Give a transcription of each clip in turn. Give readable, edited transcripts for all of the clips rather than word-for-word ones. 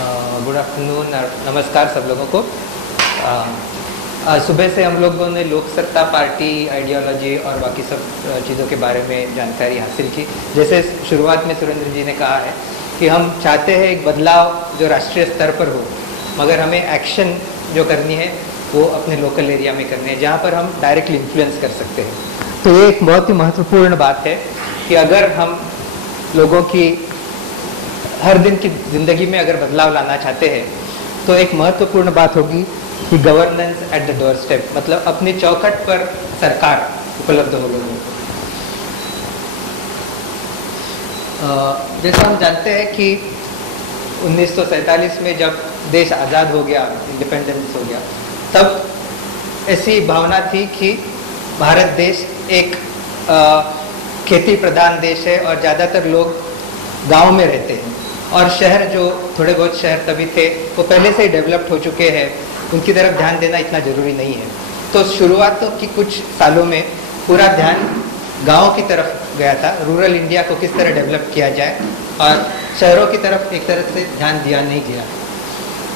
Good afternoon और नमस्कार सब लोगों को। सुबह से हम लोगों ने लोक सत्ता पार्टी आइडियोलॉजी और बाकी सब चीज़ों के बारे में जानकारी हासिल की। जैसे शुरुआत में सुरेंद्र जी ने कहा है कि हम चाहते हैं एक बदलाव जो राष्ट्रीय स्तर पर हो, मगर हमें एक्शन जो करनी है वो अपने लोकल एरिया में करनी है, जहाँ पर हम डायरेक्टली इन्फ्लुएंस कर सकते हैं। तो ये एक बहुत ही महत्वपूर्ण बात है कि अगर हम लोगों की हर दिन की ज़िंदगी में अगर बदलाव लाना चाहते हैं तो एक महत्वपूर्ण बात होगी कि governance at the door step, मतलब अपनी चौखट पर सरकार उपलब्ध हो लोगों को। जैसा हम जानते हैं कि 1947 में जब देश आज़ाद हो गया, इंडिपेंडेंस हो गया, तब ऐसी भावना थी कि भारत देश एक खेती प्रधान देश है और ज़्यादातर लोग गांव में रहते हैं और शहर जो थोड़े बहुत शहर तभी थे वो पहले से ही डेवलप्ड हो चुके हैं, उनकी तरफ ध्यान देना इतना ज़रूरी नहीं है। तो शुरुआतों की कुछ सालों में पूरा ध्यान गाँव की तरफ गया था, रूरल इंडिया को किस तरह डेवलप किया जाए, और शहरों की तरफ एक तरह से ध्यान दिया नहीं गया।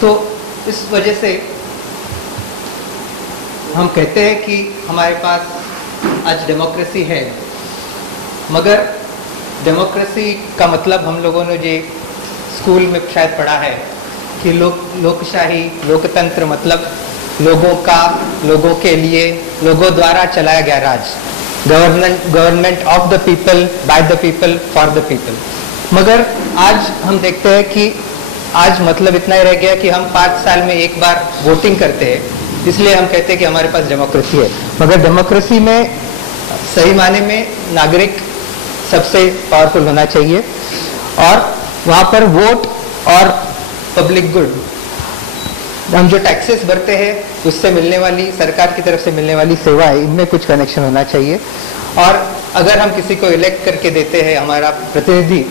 तो इस वजह से हम कहते हैं कि हमारे पास आज डेमोक्रेसी है, मगर डेमोक्रेसी का मतलब हम लोगों ने जो स्कूल में शायद पढ़ा है कि लोकशाही, लोकतंत्र मतलब लोगों का, लोगों के लिए, लोगों द्वारा चलाया गया राज, government of the people, by the people, for the people. मगर आज हम देखते हैं कि आज मतलब इतना ही रह गया कि हम 5 साल में एक बार वोटिंग करते हैं, इसलिए हम कहते हैं कि हमारे पास डेमोक्रेसी है। मगर डेमोक्रेसी में सही माने में नागरिक सबसे पावरफुल होना चाहिए और वहाँ पर वोट और पब्लिक गुड, हम जो टैक्सेस भरते हैं उससे मिलने वाली, सरकार की तरफ से मिलने वाली सेवा है, इनमें कुछ कनेक्शन होना चाहिए। और अगर हम किसी को इलेक्ट करके देते हैं, हमारा प्रतिनिधि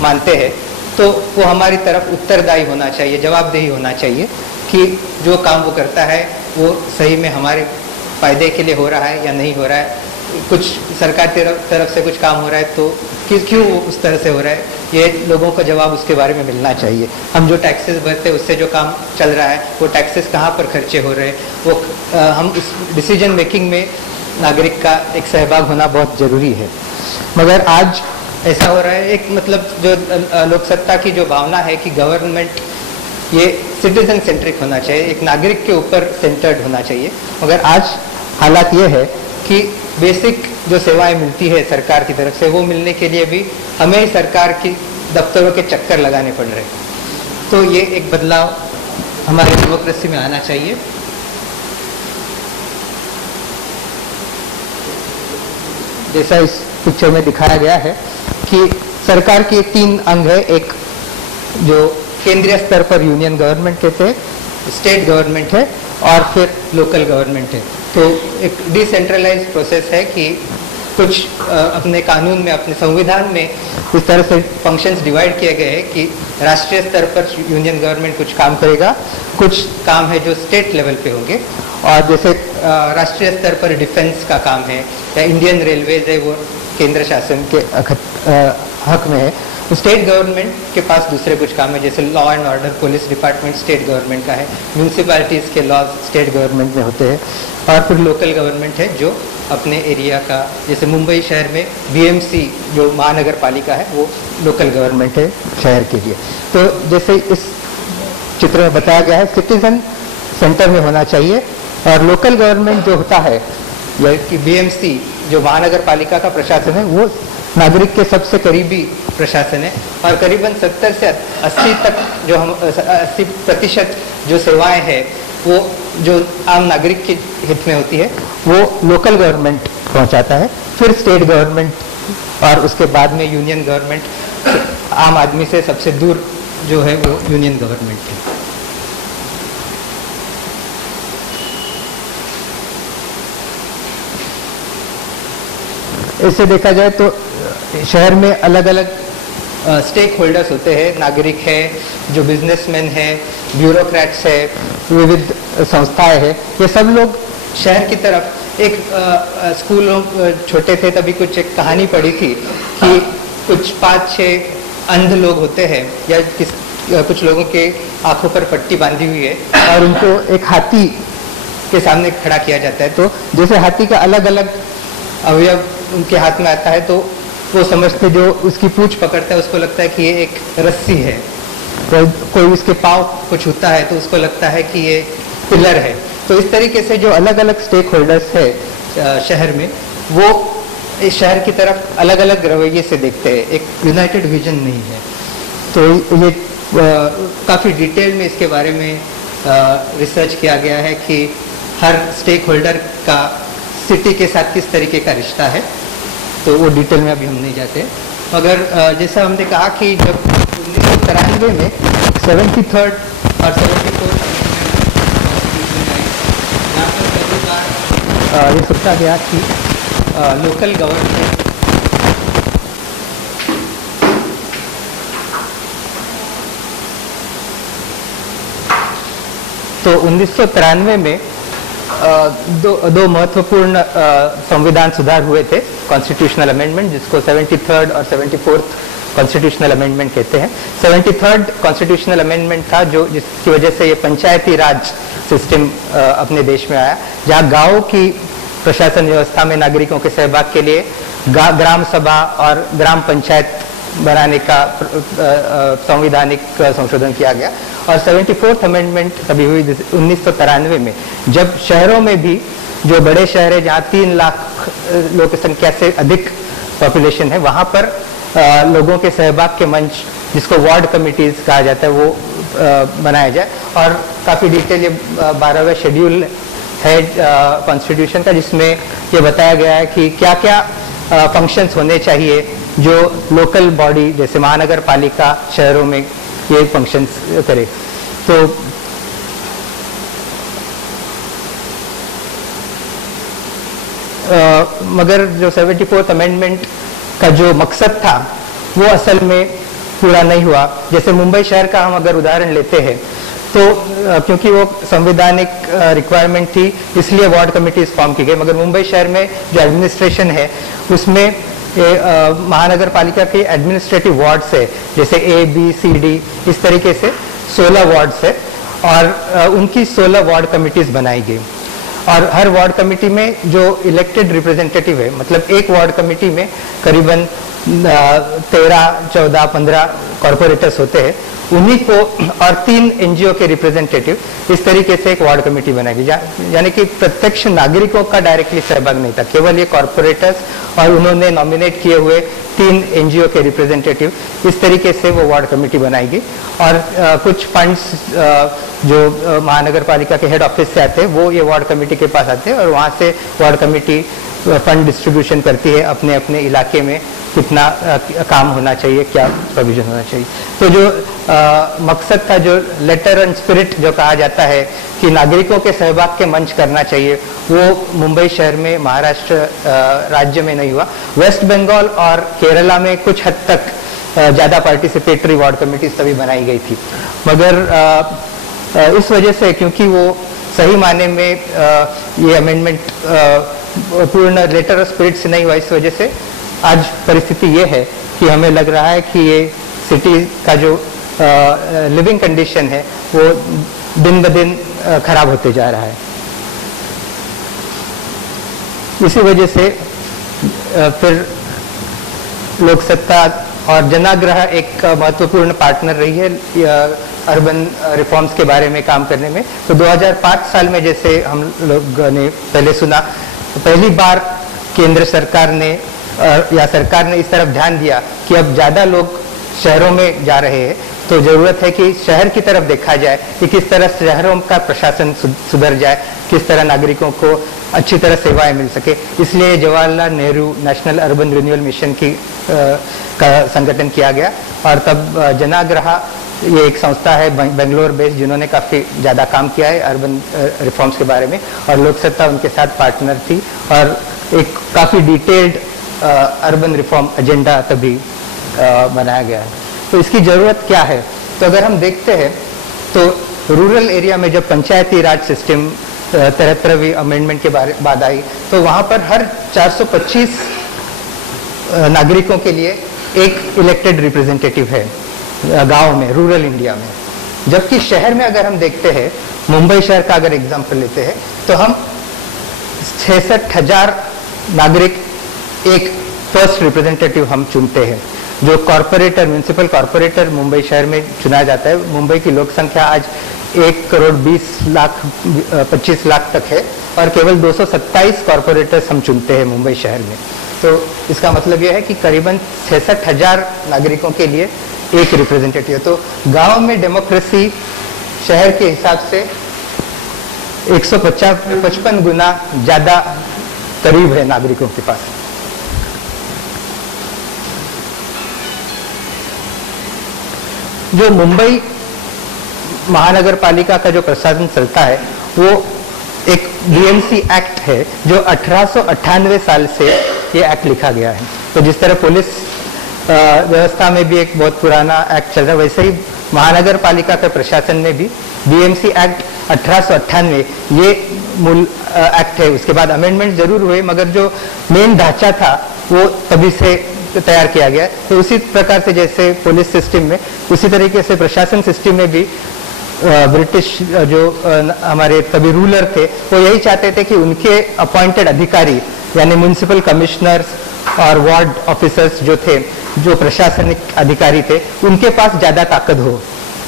मानते हैं, तो वो हमारी तरफ उत्तरदायी होना चाहिए, जवाबदेही होना चाहिए कि जो काम वो करता है वो सही में हमारे फायदे के लिए हो रहा है या नहीं हो रहा है। कुछ सरकार की तरफ से कुछ काम हो रहा है तो क्यों वो उस तरह से हो रहा है, ये लोगों को जवाब उसके बारे में मिलना चाहिए। हम जो टैक्सेस भरते हैं उससे जो काम चल रहा है, वो टैक्सेस कहाँ पर खर्चे हो रहे हैं, वो हम उस डिसीजन मेकिंग में नागरिक का एक सहभाग होना बहुत ज़रूरी है। मगर आज ऐसा हो रहा है, एक मतलब जो लोकसत्ता की जो भावना है कि गवर्नमेंट ये सिटीजन सेंट्रिक होना चाहिए, एक नागरिक के ऊपर सेंटर्ड होना चाहिए। मगर आज हालात ये है कि बेसिक जो सेवाएं मिलती है सरकार की तरफ से, वो मिलने के लिए भी हमें ही सरकार की दफ्तरों के चक्कर लगाने पड़ रहे हैं। तो ये एक बदलाव हमारी डेमोक्रेसी में आना चाहिए। जैसा इस पिक्चर में दिखाया गया है कि सरकार के 3 अंग है, एक जो केंद्रीय स्तर पर यूनियन गवर्नमेंट कहते हैं, स्टेट गवर्नमेंट है और फिर लोकल गवर्नमेंट है। तो एक डिसेंट्रलाइज प्रोसेस है कि कुछ अपने कानून में, अपने संविधान में इस तरह से फंक्शंस डिवाइड किए गए हैं कि राष्ट्रीय स्तर पर यूनियन गवर्नमेंट कुछ काम करेगा, कुछ काम है जो स्टेट लेवल पे होंगे, और जैसे राष्ट्रीय स्तर पर डिफेंस का काम है या इंडियन रेलवेज है वो केंद्र शासन के हक में है। स्टेट गवर्नमेंट के पास दूसरे कुछ काम है, जैसे law and order, police department state government का है, म्यूनसिपैलिटीज़ के लॉज स्टेट गवर्नमेंट में होते हैं, और फिर लोकल गवर्नमेंट है जो अपने एरिया का, जैसे मुंबई शहर में बीएमसी जो महानगर पालिका है वो लोकल गवर्नमेंट है शहर के लिए। तो जैसे इस चित्र में बताया गया है, सिटीजन सेंटर में होना चाहिए, और लोकल गवर्नमेंट जो होता है या कि बीएमसी जो महानगर पालिका का प्रशासन है वो नागरिक के सबसे करीबी प्रशासन है, और करीबन 70 से 80 तक जो हम 80% जो सेवाएं हैं वो जो आम नागरिक के हित में होती है वो लोकल गवर्नमेंट पहुंचाता है, फिर स्टेट गवर्नमेंट और उसके बाद में यूनियन गवर्नमेंट। आम आदमी से सबसे दूर जो है वो यूनियन गवर्नमेंट है। इससे देखा जाए तो शहर में अलग अलग स्टेक होल्डर्स होते हैं, नागरिक है, जो बिजनेसमैन है, ब्यूरोक्रेट्स है, विविध संस्थाएं हैं, ये सब लोग शहर की तरफ एक स्कूलों छोटे थे तभी कुछ एक कहानी पढ़ी थी कि कुछ 5-6 अंध लोग होते हैं या कुछ लोगों के आंखों पर पट्टी बांधी हुई है और उनको एक हाथी के सामने खड़ा किया जाता है। तो जैसे हाथी का अलग अलग अवयव उनके हाथ में आता है तो वो समझते, जो उसकी पूंछ पकड़ता है उसको लगता है कि ये एक रस्सी है, तो कोई उसके पाँव को छूता है तो उसको लगता है कि ये पिलर है। तो इस तरीके से जो अलग अलग स्टेक होल्डर्स है शहर में, वो इस शहर की तरफ अलग अलग रवैये से देखते हैं, एक यूनाइटेड विजन नहीं है। तो ये काफ़ी डिटेल में इसके बारे में रिसर्च किया गया है कि हर स्टेक होल्डर का सिटी के साथ किस तरीके का रिश्ता है, तो वो डिटेल में अभी हम नहीं जाते। मगर जैसा हमने कहा कि जब 1993 में 73rd और 74th यहाँ पर पहली बार ये सोचा गया कि लोकल गवर्नमेंट तो 1993 में दो महत्वपूर्ण संविधान सुधार हुए थे, कॉन्स्टिट्यूशनल अमेंडमेंट, जिसको 73rd और 74th कॉन्स्टिट्यूशनल अमेंडमेंट कहते हैं। 73rd कॉन्स्टिट्यूशनल अमेंडमेंट था जो जिसकी वजह से ये पंचायती राज सिस्टम अपने देश में आया, जहाँ गाँव की प्रशासन व्यवस्था में नागरिकों के सहभाग के लिए ग्राम सभा और ग्राम पंचायत बनाने का संवैधानिक संशोधन किया गया। और 74th अमेंडमेंट तभी हुई 1993 में, जब शहरों में भी, जो बड़े शहर है जहाँ 3 लाख लोगों की संख्या से अधिक पॉपुलेशन है, वहाँ पर लोगों के सहभाग के मंच, जिसको वार्ड कमिटीज कहा जाता है, वो बनाया जाए। और काफ़ी डिटेल ये 12वें शेड्यूल है कॉन्स्टिट्यूशन का, जिसमें ये बताया गया है कि क्या क्या फंक्शंस होने चाहिए जो लोकल बॉडी जैसे महानगर पालिका शहरों में ये फंक्शंस करे। तो मगर जो 74th अमेंडमेंट का जो मकसद था वो असल में पूरा नहीं हुआ। जैसे मुंबई शहर का हम अगर उदाहरण लेते हैं तो क्योंकि वो संवैधानिक रिक्वायरमेंट थी इसलिए वार्ड कमिटीज फॉर्म की गई, मगर मुंबई शहर में जो एडमिनिस्ट्रेशन है उसमें महानगर पालिका के एडमिनिस्ट्रेटिव वार्ड्स है, जैसे A, B, C, D, इस तरीके से 16 वार्ड्स है और उनकी 16 वार्ड कमिटीज बनाई गई। और हर वार्ड कमिटी में जो इलेक्टेड रिप्रेजेंटेटिव है, मतलब एक वार्ड कमिटी में करीबन 13, 14, 15 कॉरपोरेटर्स होते हैं, उन्हीं को और 3 NGO के रिप्रेजेंटेटिव, इस तरीके से एक वार्ड कमेटी बनाएगी। यानी कि प्रत्यक्ष नागरिकों का डायरेक्टली सहभाग नहीं था, केवल ये कॉरपोरेटर्स और उन्होंने नॉमिनेट किए हुए 3 NGO के रिप्रेजेंटेटिव, इस तरीके से वो वार्ड कमेटी बनाएगी। और कुछ फंड्स जो महानगर पालिका के हेड ऑफिस से आते हैं वो ये वार्ड कमेटी के पास आते हैं और वहाँ से वार्ड कमेटी फंड डिस्ट्रीब्यूशन करती है अपने अपने इलाके में कितना काम होना चाहिए, क्या प्रोविजन होना चाहिए। तो जो मकसद था, जो लेटर एंड स्पिरिट जो कहा जाता है कि नागरिकों के सहभाग के मंच करना चाहिए, वो मुंबई शहर में, महाराष्ट्र राज्य में नहीं हुआ। वेस्ट बंगाल और केरला में कुछ हद तक ज़्यादा पार्टिसिपेटरी वार्ड कमेटीज तभी बनाई गई थी, मगर इस वजह से, क्योंकि वो सही मायने में ये अमेंडमेंट पूर्ण लेटर ऑफ स्पिरिट से नहीं हुआ, इस वजह से आज परिस्थिति ये है कि हमें लग रहा है कि ये सिटी का जो लिविंग कंडीशन है वो दिन ब दिन खराब होते जा रहा है। इसी वजह से फिर लोक सत्ता और जनाग्रह एक महत्वपूर्ण पार्टनर रही है अर्बन रिफॉर्म्स के बारे में काम करने में। तो 2005 साल में, जैसे हम लोग ने पहले सुना, पहली बार केंद्र सरकार ने या सरकार ने इस तरफ ध्यान दिया कि अब ज़्यादा लोग शहरों में जा रहे हैं, तो ज़रूरत है कि शहर की तरफ देखा जाए कि किस तरह शहरों का प्रशासन सुधर जाए, किस तरह नागरिकों को अच्छी तरह सेवाएं मिल सके। इसलिए Jawaharlal Nehru national urban renewal mission का संगठन किया गया और तब जनाग्रह ये एक संस्था है बेंगलोर बेस्ड, जिन्होंने काफ़ी ज़्यादा काम किया है अर्बन रिफॉर्म्स के बारे में, और लोक सत्ता उनके साथ पार्टनर थी और एक काफ़ी डिटेल्ड अर्बन रिफॉर्म एजेंडा तभी बनाया गया है। तो इसकी ज़रूरत क्या है? तो अगर हम देखते हैं तो रूरल एरिया में जब पंचायती राज सिस्टम 73वीं अमेंडमेंट के बाद आई, तो वहाँ पर हर 425 नागरिकों के लिए एक इलेक्टेड रिप्रेजेंटेटिव है। गांव में, रूरल इंडिया में। जबकि शहर में अगर हम देखते हैं, मुंबई शहर का अगर एग्जांपल लेते हैं, तो हम 66,000 नागरिक एक फर्स्ट रिप्रेजेंटेटिव हम चुनते हैं, जो कॉरपोरेटर, म्यूनिसिपल कॉरपोरेटर मुंबई शहर में चुना जाता है। मुंबई की लोक संख्या आज 1,20,25 लाख तक है और केवल 227 कॉरपोरेटर्स हम चुनते हैं मुंबई शहर में। तो इसका मतलब यह है कि करीबन 66,000 नागरिकों के लिए एक रिप्रेजेंटेटिव। तो गांव में डेमोक्रेसी शहर के हिसाब से 155 गुना ज्यादा करीब है नागरिकों के पास। जो मुंबई महानगर पालिका का जो प्रशासन चलता है, वो एक बीएमसी एक्ट है, जो 1898 साल से ये एक्ट लिखा गया है। तो जिस तरह पुलिस व्यवस्था में भी एक बहुत पुराना एक्ट चल रहा है, वैसे ही महानगर पालिका के प्रशासन में भी बीएमसी एक्ट 1898 ये मूल एक्ट है। उसके बाद अमेंडमेंट जरूर हुए, मगर जो मेन ढांचा था वो तभी से तैयार किया गया। तो उसी प्रकार से जैसे पुलिस सिस्टम में, उसी तरीके से प्रशासन सिस्टम में भी ब्रिटिश जो हमारे तभी रूलर थे, वो यही चाहते थे कि उनके अपॉइंटेड अधिकारी यानी म्युनिसिपल कमिश्नर्स और वार्ड ऑफिसर्स जो थे, जो प्रशासनिक अधिकारी थे, उनके पास ज्यादा ताकत हो,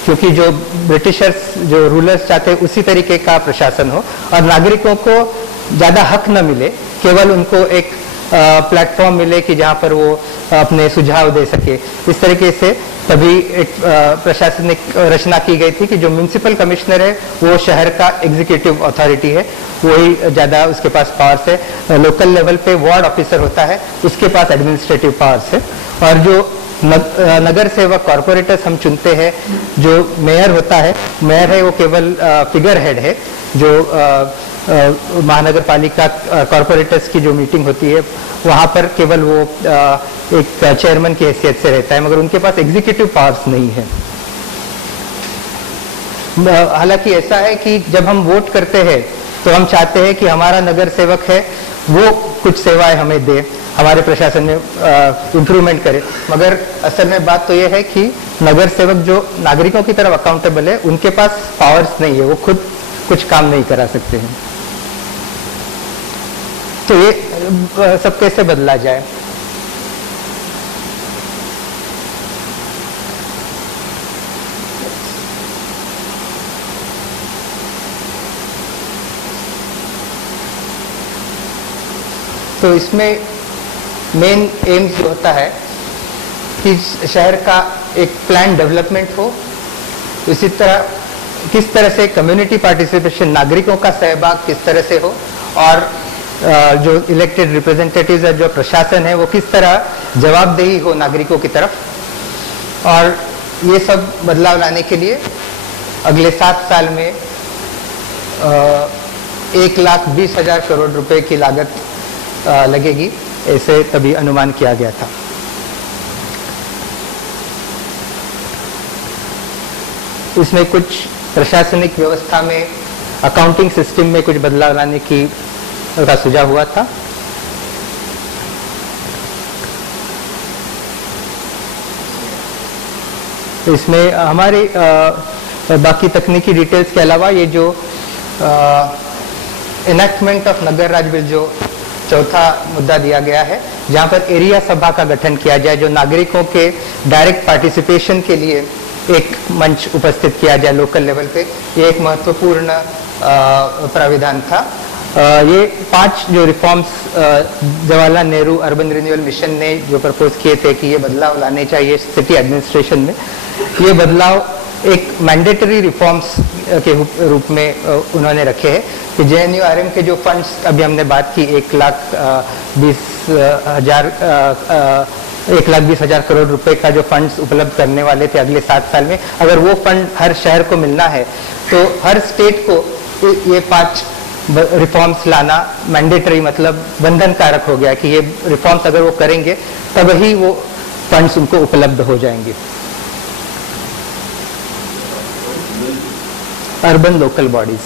क्योंकि जो ब्रिटिशर्स, जो रूलर्स चाहते उसी तरीके का प्रशासन हो और नागरिकों को ज्यादा हक न मिले, केवल उनको एक प्लेटफॉर्म मिले कि जहां पर वो अपने सुझाव दे सके। इस तरीके से तभी एक प्रशासनिक रचना की गई थी कि जो म्युनिसिपल कमिश्नर है वो शहर का एग्जीक्यूटिव अथॉरिटी है, वही ज्यादा उसके पास पावर्स है। लोकल लेवल पे वार्ड ऑफिसर होता है, उसके पास एडमिनिस्ट्रेटिव पावर्स है। और जो नगर सेवक कॉरपोरेटर्स हम चुनते हैं, जो मेयर होता है, मेयर है वो केवल फिगर हेड है, जो महानगर पालिका कॉरपोरेटर्स की जो मीटिंग होती है वहां पर केवल वो एक चेयरमैन की हैसियत से रहता है, मगर उनके पास एग्जीक्यूटिव पावर्स नहीं है। हालांकि ऐसा है कि जब हम वोट करते हैं तो हम चाहते हैं कि हमारा नगर सेवक है वो कुछ सेवाएं हमें दे, हमारे प्रशासन में इम्प्रूवमेंट करे, मगर असल में बात तो ये है कि नगर सेवक जो नागरिकों की तरफ अकाउंटेबल है, उनके पास पावर्स नहीं है, वो खुद कुछ काम नहीं करा सकते हैं। तो ये सब कैसे बदला जाए? तो इसमें मेन एम्स जो होता है कि शहर का एक प्लान डेवलपमेंट हो, इसी तरह किस तरह से कम्युनिटी पार्टिसिपेशन, नागरिकों का सहभाग किस तरह से हो, और जो इलेक्टेड रिप्रेजेंटेटिव्स है, जो प्रशासन है, वो किस तरह जवाबदेही हो नागरिकों की तरफ। और ये सब बदलाव लाने के लिए अगले 7 साल में 1,20,000 करोड़ रुपए की लागत लगेगी, ऐसे तभी अनुमान किया गया था। इसमें कुछ प्रशासनिक व्यवस्था में, अकाउंटिंग सिस्टम में कुछ बदलाव लाने का सुझाव हुआ था। इसमें हमारे बाकी तकनीकी डिटेल्स के अलावा ये जो enactment of Nagar Raj bill जो चौथा मुद्दा दिया गया है, जहां पर एरिया सभा का गठन किया जाए, जो नागरिकों के डायरेक्ट पार्टिसिपेशन के लिए एक मंच उपस्थित किया जाए लोकल लेवल पे, ये एक महत्वपूर्ण प्राविधान था। ये 5 जो reforms Jawaharlal Nehru urban renewal mission ने जो प्रपोज किए थे कि ये बदलाव लाने चाहिए सिटी एडमिनिस्ट्रेशन में, ये बदलाव एक मैंडेटरी रिफॉर्म्स के रूप में उन्होंने रखे हैं कि JNURM के जो फंड्स अभी हमने बात की 1,20,000 करोड़ रुपए का जो फंड्स उपलब्ध करने वाले थे अगले 7 साल में, अगर वो फंड हर शहर को मिलना है तो हर स्टेट को ये 5 रिफॉर्म्स लाना मैंडेटरी, मतलब बंधनकारक हो गया कि ये रिफॉर्म्स अगर वो करेंगे तब ही वो फंड्स उनको उपलब्ध हो जाएंगे। अर्बन लोकल बॉडीज,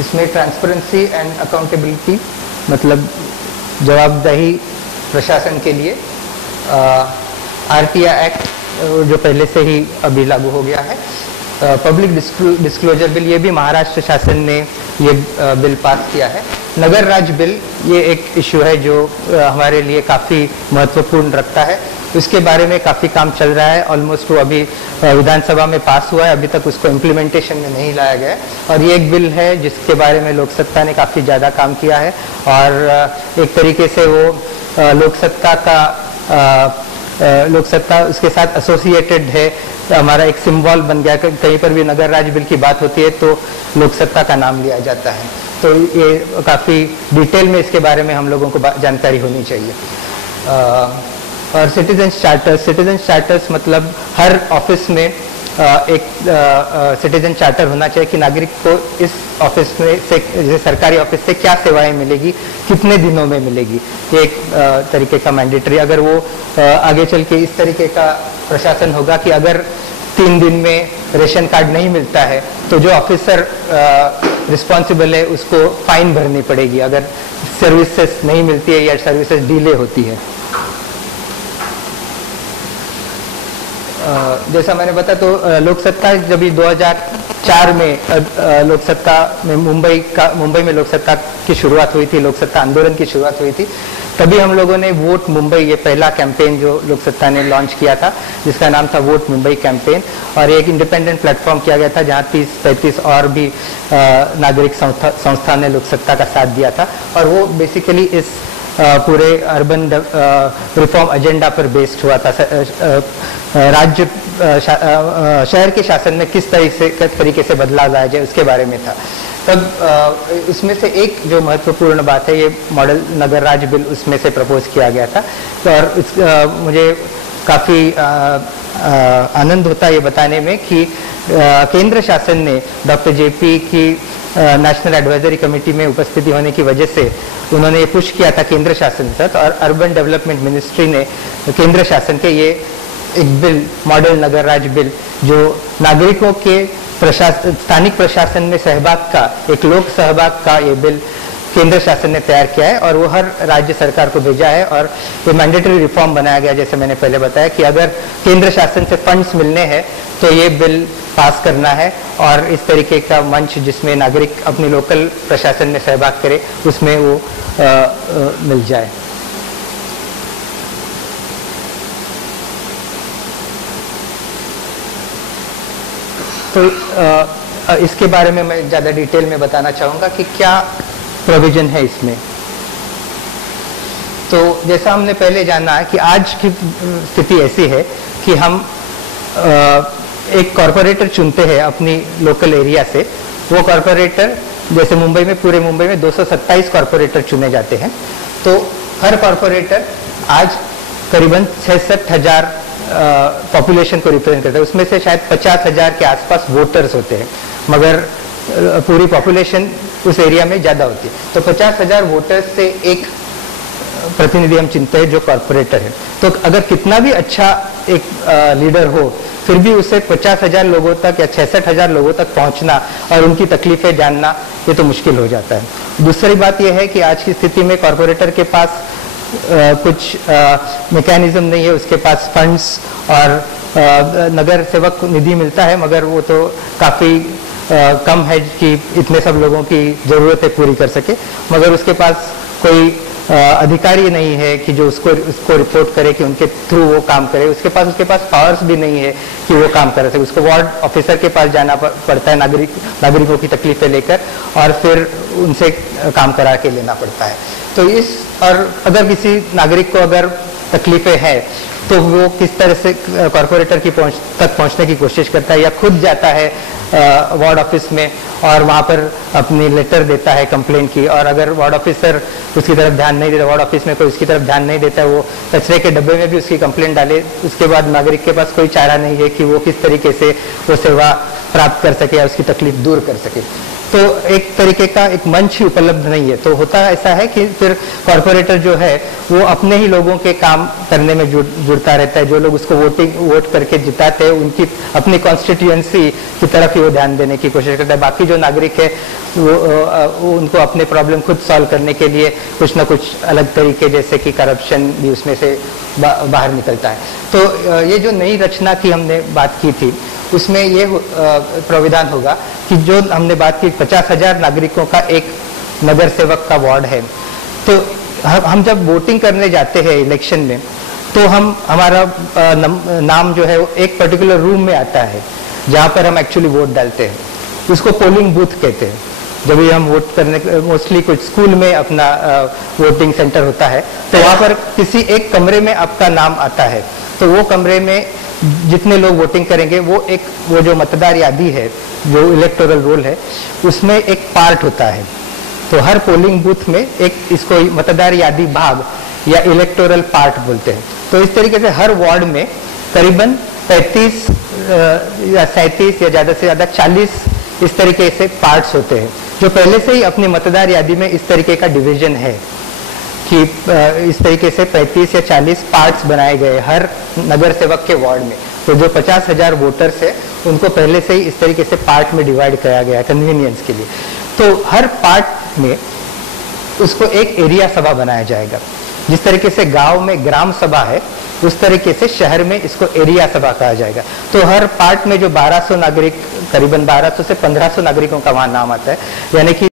इसमें ट्रांसपेरेंसी एंड अकाउंटेबिलिटी, मतलब जवाबदेही प्रशासन के लिए। आरटीआई एक्ट जो पहले से ही अभी लागू हो गया है। पब्लिक डिस्क्लोजर बिल, ये भी महाराष्ट्र शासन ने ये बिल पास किया है। नगर राज बिल, ये एक इशू है जो हमारे लिए काफ़ी महत्वपूर्ण रखता है। उसके बारे में काफ़ी काम चल रहा है। ऑलमोस्ट वो अभी विधानसभा में पास हुआ है, अभी तक उसको इम्प्लीमेंटेशन में नहीं लाया गया है। और ये एक बिल है जिसके बारे में लोकसत्ता ने काफ़ी ज़्यादा काम किया है और एक तरीके से वो लोकसत्ता उसके साथ एसोसिएटेड है, हमारा एक सिंबल बन गया। कहीं पर भी नगर राज बिल की बात होती है तो लोकसत्ता का नाम लिया जाता है। तो ये काफ़ी डिटेल में इसके बारे में हम लोगों को जानकारी होनी चाहिए। और सिटीजन्स चार्टर्स मतलब हर ऑफिस में एक सिटीजन चार्टर होना चाहिए कि नागरिक को इस ऑफिस में से, जैसे सरकारी ऑफिस से क्या सेवाएं मिलेगी, कितने दिनों में मिलेगी, ये एक तरीके का मैंडेटरी। अगर वो आगे चल के इस तरीके का प्रशासन होगा कि अगर 3 दिन में रेशन कार्ड नहीं मिलता है तो जो ऑफिसर रिस्पॉन्सिबल है उसको फाइन भरनी पड़ेगी अगर सर्विसेज नहीं मिलती है या सर्विसेज डिले होती है। जैसा मैंने बताया तो लोकसत्ता जब 2004 में लोकसत्ता में मुंबई में लोकसत्ता की शुरुआत हुई थी, लोकसत्ता आंदोलन की शुरुआत हुई थी, तभी हम लोगों ने वोट मुंबई, ये पहला कैंपेन जो लोकसत्ता ने लॉन्च किया था जिसका नाम था वोट मुंबई कैंपेन। और एक इंडिपेंडेंट प्लेटफॉर्म किया गया था जहां 30-35 और भी नागरिक संस्था ने लोकसत्ता का साथ दिया था। और वो बेसिकली इस पूरे अर्बन रिफॉर्म एजेंडा पर बेस्ड हुआ था। शहर के शासन में किस तरीके से बदलाव लाया जाए उसके बारे में था। तब इसमें से एक जो महत्वपूर्ण बात है, ये मॉडल नगर राज बिल उसमें से प्रपोज किया गया था। तो और मुझे काफ़ी आनंद होता है ये बताने में कि केंद्र शासन ने डॉक्टर जेपी की नेशनल एडवाइजरी कमेटी में उपस्थिति होने की वजह से उन्होंने ये पुश किया था केंद्र शासन तक, और अर्बन डेवलपमेंट मिनिस्ट्री ने केंद्र शासन के ये एक बिल, मॉडल नगर राज बिल, जो नागरिकों के स्थानिक प्रशासन में सहभाग का, एक लोक सहभाग का ये बिल केंद्र शासन ने तैयार किया है और वो हर राज्य सरकार को भेजा है। और ये मैंडेटरी रिफॉर्म बनाया गया, जैसे मैंने पहले बताया कि अगर केंद्र शासन से फंड्स मिलने हैं तो ये बिल पास करना है और इस तरीके का मंच जिसमें नागरिक अपनी लोकल प्रशासन में सहभाग करे उसमें वो मिल जाए। तो इसके बारे में मैं ज़्यादा डिटेल में बताना चाहूँगा कि क्या प्रोविजन है इसमें। तो जैसा हमने पहले जाना है कि आज की स्थिति ऐसी है कि हम एक कॉरपोरेटर चुनते हैं अपनी लोकल एरिया से। वो कॉरपोरेटर, जैसे मुंबई में, पूरे मुंबई में 227 कॉरपोरेटर चुने जाते हैं। तो हर कॉरपोरेटर आज करीबन 66,000 पॉपुलेशन को रिप्रेजेंट करता है। उसमें से शायद 50,000 के आसपास वोटर्स होते हैं, मगर पूरी पॉपुलेशन उस एरिया में ज़्यादा होती है। तो 50,000 वोटर्स से एक प्रतिनिधि हम चुनते हैं जो कॉरपोरेटर है। तो अगर कितना भी अच्छा एक लीडर हो, फिर भी उसे 50,000 लोगों तक या 66,000 लोगों तक पहुंचना और उनकी तकलीफें जानना, ये तो मुश्किल हो जाता है। दूसरी बात यह है कि आज की स्थिति में कॉरपोरेटर के पास कुछ मैकेनिज्म नहीं है, उसके पास फंड्स और नगर सेवक निधि मिलता है, मगर वो तो काफ़ी कम है कि इतने सब लोगों की ज़रूरतें पूरी कर सके। मगर उसके पास कोई अधिकारी नहीं है कि जो उसको रिपोर्ट करे कि उनके थ्रू वो काम करे। उसके पास पावर्स भी नहीं है कि वो काम कर सके। उसको वार्ड ऑफिसर के पास जाना पड़ता है नागरिकों की तकलीफें लेकर, और फिर उनसे काम करा के लेना पड़ता है। तो और अगर किसी नागरिक को अगर तकलीफें हैं तो वो किस तरह से कॉरपोरेटर की तक पहुंचने की कोशिश करता है, या खुद जाता है वार्ड ऑफिस में और वहाँ पर अपनी लेटर देता है कंप्लेन की। और अगर वार्ड ऑफिसर उसकी तरफ ध्यान नहीं देता, वार्ड ऑफिस में कोई उसकी तरफ ध्यान नहीं देता, वो कचरे के डब्बे में भी उसकी कंप्लेन डाले, उसके बाद नागरिक के पास कोई चारा नहीं है कि वो किस तरीके से वो सेवा प्राप्त कर सके या उसकी तकलीफ दूर कर सके। तो एक तरीके का एक मंच ही उपलब्ध नहीं है। तो होता ऐसा है कि फिर कॉरपोरेटर जो है वो अपने ही लोगों के काम करने में जुड़ता रहता है। जो लोग उसको वोट करके जिताते हैं उनकी अपनी कॉन्स्टिट्यूएंसी की तरफ ही वो ध्यान देने की कोशिश करता है। बाकी जो नागरिक है वो उनको अपने प्रॉब्लम खुद सॉल्व करने के लिए कुछ ना कुछ अलग तरीके, जैसे कि करप्शन भी उसमें से बाहर निकलता है। तो ये जो नई रचना की हमने बात की थी उसमें ये प्राविधान होगा कि जो हमने बात की 50,000 नागरिकों का एक नगर सेवक का वार्ड है। तो हम जब वोटिंग करने जाते हैं इलेक्शन में तो हमारा नाम जो है वो एक पर्टिकुलर रूम में आता है जहाँ पर हम एक्चुअली वोट डालते हैं। उसको पोलिंग बूथ कहते हैं। जब भी हम वोट करने, मोस्टली कुछ स्कूल में अपना वोटिंग सेंटर होता है तो वहाँ पर किसी एक कमरे में आपका नाम आता है। तो वो कमरे में जितने लोग वोटिंग करेंगे वो जो मतदार यादी है, जो इलेक्टोरल रोल है, उसमें एक पार्ट होता है। तो हर पोलिंग बूथ में एक इसको मतदार यादी भाग या इलेक्टोरल पार्ट बोलते हैं। तो इस तरीके से हर वार्ड में करीबन 35 या 37 या ज़्यादा से ज़्यादा 40 इस तरीके से पार्ट्स होते हैं, जो पहले से ही अपनी मतदार यादी में इस तरीके का डिवीजन है कि इस तरीके से 35 या 40 पार्ट्स बनाए गए हर नगर सेवक के वार्ड में। तो जो 50,000 वोटर्स है उनको पहले से ही इस तरीके से पार्ट में डिवाइड किया गया है कन्वीनियंस के लिए। तो हर पार्ट में उसको एक एरिया सभा बनाया जाएगा। जिस तरीके से गांव में ग्राम सभा है उस तरीके से शहर में इसको एरिया सभा कहा जाएगा। तो हर पार्ट में जो 1200 नागरिक, करीबन 1200 से 1500 नागरिकों का वहां नाम आता है, यानी कि